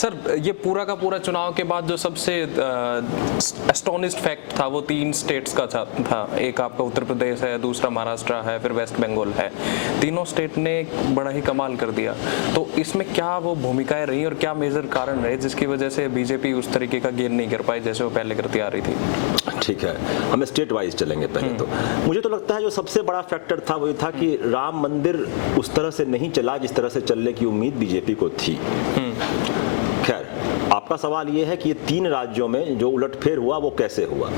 Sir ये पूरा का पूरा चुनाव के बाद जो सबसे एस्टोनिश्ड फैक्ट था वो 3 स्टेट्स का था। एक आपका उत्तर प्रदेश है, दूसरा महाराष्ट्र है, फिर वेस्ट बंगाल है। तीनों स्टेट ने बड़ा ही कमाल कर दिया। तो इसमें क्या वो भूमिकाएं रही और क्या मेजर कारण रहे जिसकी वजह से बीजेपी उस तरीके का गेन नहीं कर पाई जैसे वो पहले करती आ रही थी? ठीक है, हम स्टेट वाइज चलेंगे पहले। तो मुझे तो लगता है जो सबसे बड़ा फैक्टर था वो ये था कि राम मंदिर उस तरह से नहीं चला जिस तरह से चलने की उम्मीद बीजेपी को थी। खैर, आपका सवाल ये है कि ये 3 राज्यों में जो उलटफेर हुआ वो कैसे हुआ।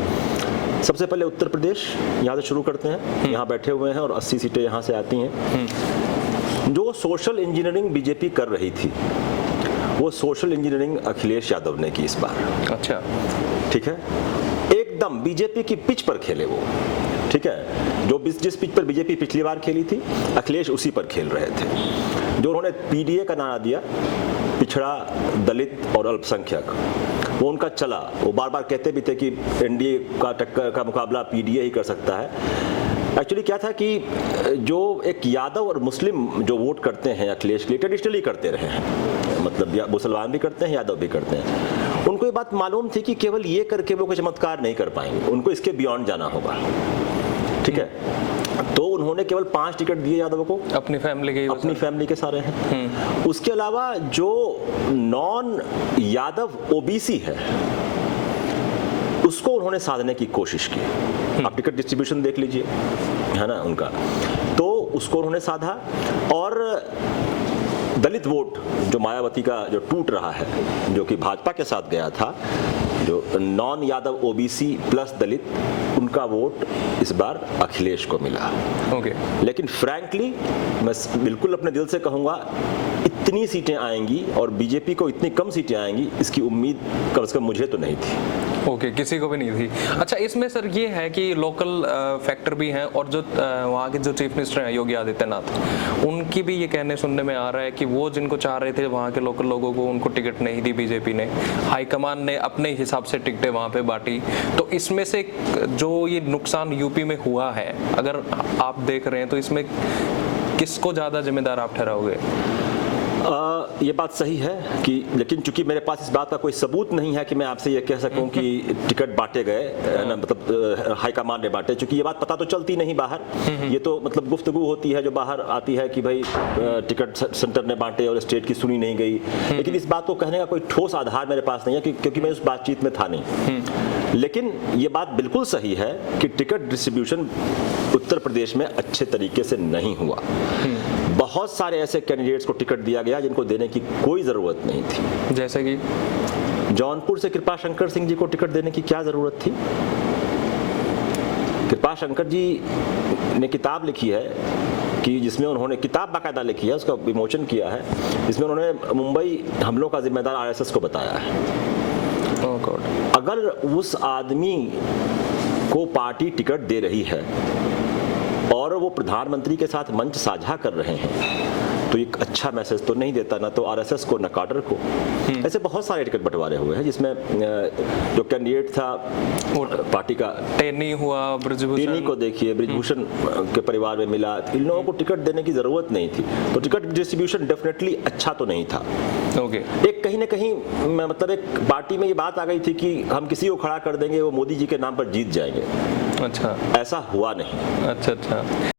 सबसे पहले उत्तर प्रदेश, यहाँ से शुरू करते हैं। यहाँ बैठे हुए हैं और 80 सीटें यहाँ से आती हैं। जो सोशल इंजीनियरिंग बीजेपी कर रही थी वो सोशल इंजीनियरिंग अखिलेश यादव ने की इस बार। अच्छा, ठीक है, एकदम बीजेपी की पिच पर खेले वो। ठीक है, जिस पिच पर बीजेपी पिछली बार खेली थी अखिलेश उसी पर खेल रहे थे। जो उन्होंने पीडीए का नारा दिया, पिछड़ा, दलित और अल्पसंख्यक, वो उनका चला। वो बार बार कहते भी थे कि एनडीए का टक्कर का मुकाबला पीडीए ही कर सकता है। एक्चुअली क्या था कि जो एक यादव और मुस्लिम जो वोट करते हैं अखिलेश के लिए ट्रेडिशनली करते रहे हैं, मतलब मुसलमान भी करते हैं, यादव भी करते हैं, उनको ये बात मालूम थी कि केवल ये करके वो कोई चमत्कार नहीं कर पाएंगे, उनको इसके बियॉन्ड जाना होगा। ठीक है, तो उन्होंने केवल 5 टिकट दिए यादव को, अपनी फैमिली के सारे हैं। उसके अलावा जो नॉन यादव ओबीसी है उसको उन्होंने साधने की कोशिश की। आप टिकट डिस्ट्रीब्यूशन देख लीजिए, है ना उनका, तो उसको उन्होंने साधा। और दलित वोट जो मायावती का जो टूट रहा है, जो कि भाजपा के साथ गया था, जो नॉन यादव ओबीसी प्लस दलित, उनका वोट इस बार अखिलेश को मिला। ओके। लेकिन फ्रैंकली मैं बिल्कुल अपने दिल से कहूँगा, इतनी सीटें आएंगी और बीजेपी को इतनी कम सीटें आएंगी इसकी उम्मीद कम से कम मुझे तो नहीं थी। ओके, किसी को भी नहीं थी। अच्छा, इसमें सर ये है कि लोकल फैक्टर भी हैं और जो वहाँ के जो चीफ मिनिस्टर हैं योगी आदित्यनाथ, उनकी भी ये कहने सुनने में आ रहा है कि वो जिनको चाह रहे थे वहाँ के लोकल लोगों को, उनको टिकट नहीं दी बीजेपी ने, हाईकमान ने अपने हिसाब से टिकटें वहाँ पे बांटी। तो इसमें से जो ये नुकसान यूपी में हुआ है, अगर आप देख रहे हैं तो इसमें किसको ज़्यादा जिम्मेदार आप ठहराओगे? ये बात सही है कि, लेकिन चूंकि मेरे पास इस बात का कोई सबूत नहीं है कि मैं आपसे ये कह सकूं कि टिकट बांटे गए, ना, मतलब हाईकमान ने बांटे, चूंकि ये बात पता तो चलती नहीं बाहर। ये तो मतलब गुफ्तगू होती है जो बाहर आती है कि भाई टिकट सेंटर ने बांटे और स्टेट की सुनी नहीं गई। लेकिन इस बात को कहने का कोई ठोस आधार मेरे पास नहीं है क्योंकि मैं उस बातचीत में था नहीं। लेकिन ये बात बिल्कुल सही है कि टिकट डिस्ट्रीब्यूशन उत्तर प्रदेश में अच्छे तरीके से नहीं हुआ। बहुत सारे ऐसे कैंडिडेट्स को टिकट दिया गया जिनको देने की कोई जरूरत नहीं थी। जैसे कि जौनपुर से कृपा शंकर सिंह जी को टिकट देने की क्या जरूरत थी? कृपा शंकर जी ने किताब लिखी है कि जिसमें उन्होंने किताब बाकायदा लिखी है, उसका विमोचन किया है, जिसमें उन्होंने मुंबई हमलों का जिम्मेदार आरएसएस को बताया है। ओह गॉड। अगर उस आदमी को पार्टी टिकट दे रही है और वो प्रधानमंत्री के साथ मंच साझा कर रहे हैं तो एक अच्छा मैसेज तो नहीं देता, ना तो आरएसएस को, ना काडर को। ऐसे बहुत सारे टिकट बंटवारे हुए हैं जिसमें जो कैंडिडेट था पार्टी का, टेनी हुआ, टेनी को देखिए, ब्रिजभूषण के परिवार में मिला। इन लोगों को टिकट देने की जरूरत नहीं थी, तो टिकट डिस्ट्रीब्यूशन डेफिनेटली अच्छा तो नहीं था। ओके। एक कहीं ना कहीं मतलब एक पार्टी में ये बात आ गई थी कि हम किसी को खड़ा कर देंगे वो मोदी जी के नाम पर जीत जाएंगे। अच्छा, ऐसा हुआ नहीं। अच्छा।